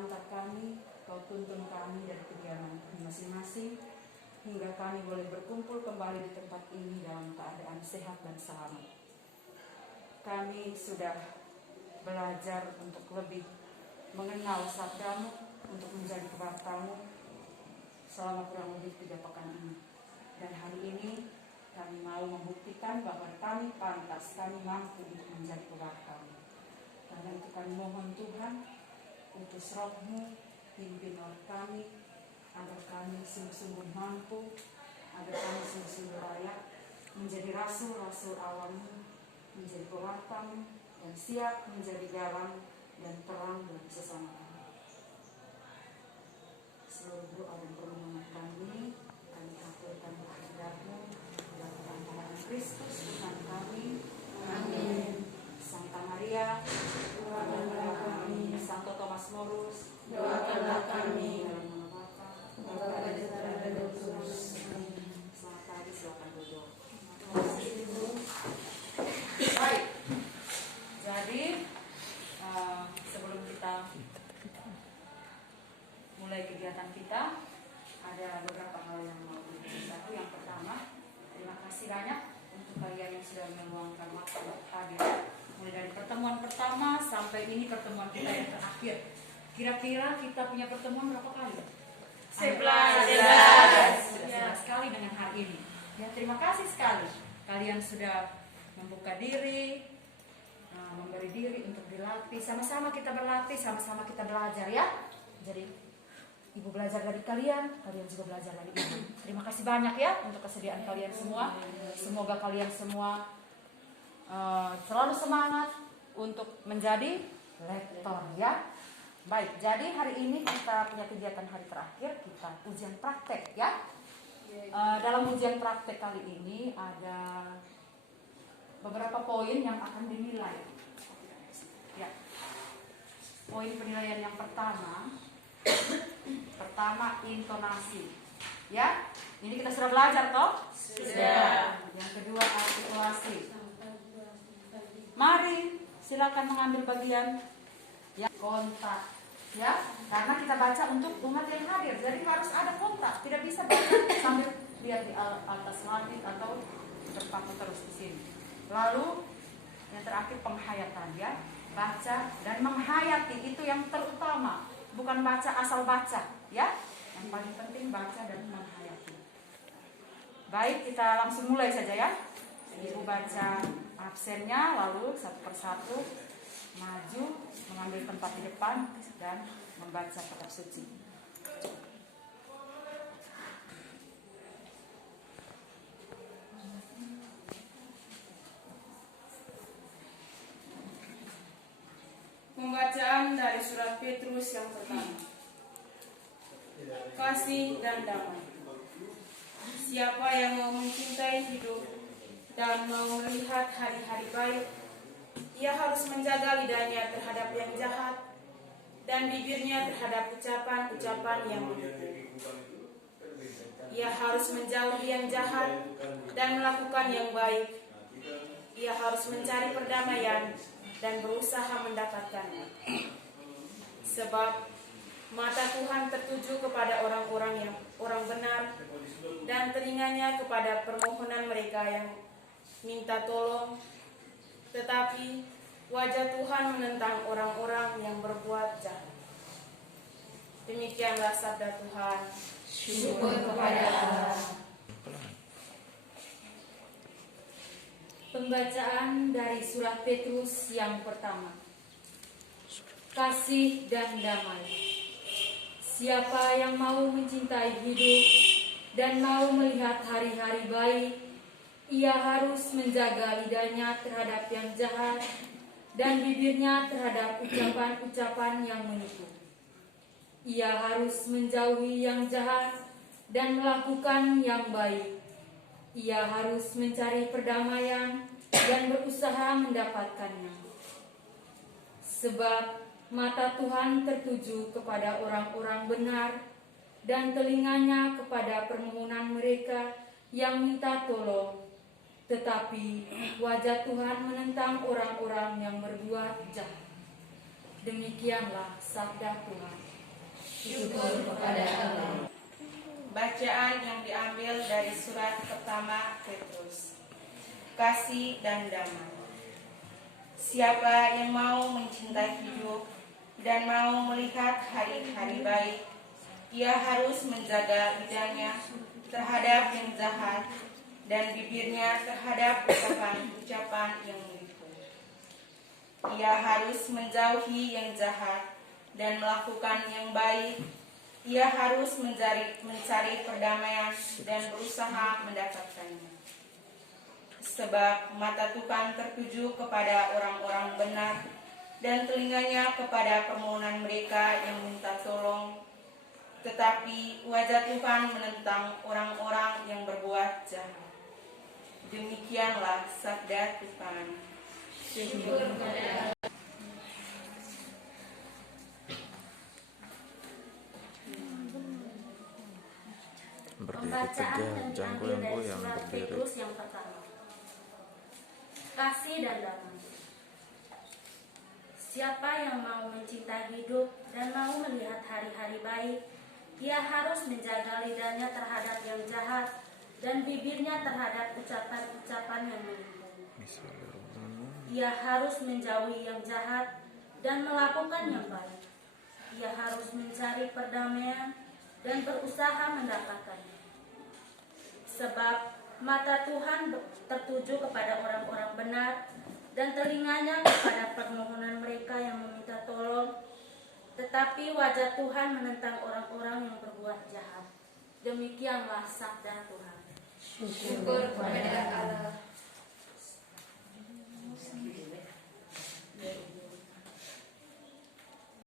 angkat kami, Kau tuntun kami dari kediaman kami masing-masing, hingga kami boleh berkumpul kembali di tempat ini dalam keadaan sehat dan selamat. Kami sudah belajar untuk lebih mengenal sabdamu, untuk menjadi kebartamu selama kurang lebih 3 pekan ini. Dan hari ini kami mau membuktikan bahwa kami pantas, kami mampu untuk menjadi kebartamu. Karena itu kami mohon Tuhan, utus Roh-Mu, pimpin kami, agar kami sungguh-sungguh mampu, agar kami sungguh-sungguh layak menjadi rasul-rasul awam-Mu, menjadi pewarta-Mu, dan siap menjadi galang dan terang bagi sesama kami. Seluruh doa dan permohonan kami aturkan kehadirat-Mu dalam perantara Kristus Tuhan kami. Amin. Santa Maria, doakanlah kami. Santo Thomas Morus, doakanlah kami. Dalam nama Bapa, dan Putra, dan Roh Kudus. Selamat pagi, silakan duduk. Baik. Jadi sebelum kita mulai kegiatan kita, ada beberapa hal yang mau disampaikan. Yang pertama, terima kasih banyak untuk kalian yang sudah meluangkan waktu hadir, mulai dari pertemuan pertama sampai ini pertemuan kita yang terakhir. Kira-kira kita punya pertemuan berapa kali? 11 kali dengan hari ini. Ya, terima kasih sekali. Kalian sudah membuka diri, memberi diri untuk dilatih. Sama-sama kita berlatih, sama-sama kita belajar ya. Jadi Ibu belajar dari kalian, kalian juga belajar dari Ibu. Terima kasih banyak ya untuk kesediaan kalian semua. Semoga kalian semua selalu semangat untuk menjadi lektor ya. Baik, jadi hari ini kita punya kegiatan hari terakhir, kita ujian praktek ya. Dalam ujian praktek kali ini ada beberapa poin yang akan dinilai. Ya. Poin penilaian yang pertama intonasi. Ya, ini kita sudah belajar toh? Sudah. Yang kedua artikulasi. Mari silakan mengambil bagian ya, kontak. Ya, karena kita baca untuk umat yang hadir, jadi harus ada kontak. Tidak bisa baca sambil lihat di atas latih atau berpaku terus di sini. Lalu yang terakhir penghayatan ya, baca dan menghayati itu yang terutama. Bukan baca asal baca, ya. Yang paling penting baca dan menghayati. Baik, kita langsung mulai saja ya. Ibu baca absennya, lalu satu persatu maju mengambil tempat di depan dan membaca kitab suci. Pembacaan dari surat Petrus yang pertama. Kasih dan damai. Siapa yang mau mencintai hidup dan mau melihat hari-hari baik, ia harus menjaga lidahnya terhadap yang jahat dan bibirnya terhadap ucapan-ucapan yang menipu. Ia harus menjauhi yang jahat dan melakukan yang baik. Ia harus mencari perdamaian dan berusaha mendapatkannya. Sebab mata Tuhan tertuju kepada orang-orang benar dan telinganya kepada permohonan mereka yang minta tolong. Tetapi wajah Tuhan menentang orang-orang yang berbuat jahat. Demikianlah sabda Tuhan. Syukur kepada Allah. Pembacaan dari surat Petrus yang pertama. Kasih dan damai. Siapa yang mau mencintai hidup dan mau melihat hari-hari baik, ia harus menjaga lidahnya terhadap yang jahat dan bibirnya terhadap ucapan-ucapan yang menipu. Ia harus menjauhi yang jahat dan melakukan yang baik. Ia harus mencari perdamaian dan berusaha mendapatkannya. Sebab mata Tuhan tertuju kepada orang-orang benar dan telinganya kepada permohonan mereka yang minta tolong. Tetapi wajah Tuhan menentang orang-orang yang berbuat jahat. Demikianlah sabda Tuhan. Syukur kepada Allah. Bacaan yang diambil dari surat pertama Petrus. Kasih dan damai. Siapa yang mau mencintai hidup dan mau melihat hari-hari baik, ia harus menjaga lidahnya terhadap yang jahat dan bibirnya terhadap ucapan-ucapan yang menipu. Ia harus menjauhi yang jahat dan melakukan yang baik. Ia harus mencari perdamaian dan berusaha mendapatkannya. Sebab mata Tuhan tertuju kepada orang-orang benar dan telinganya kepada permohonan mereka yang minta tolong. Tetapi wajah Tuhan menentang orang-orang yang berbuat jahat. Demikianlah sabda Tuhan. Syukur kepada Allah. Pembacaan yang diambil dari surat Petrus yang pertama. Kasih dan damai. Siapa yang mau mencintai hidup dan mau melihat hari-hari baik, ia harus menjaga lidahnya terhadap yang jahat dan bibirnya terhadap ucapan-ucapan yang menipu. Ia harus menjauhi yang jahat dan melakukan yang baik. Ia harus mencari perdamaian dan berusaha mendapatkannya. Sebab mata Tuhan tertuju kepada orang-orang benar dan telinganya kepada permohonan mereka yang meminta tolong. Tetapi wajah Tuhan menentang orang-orang yang berbuat jahat. Demikianlah sabda Tuhan. Syukur kepada Allah.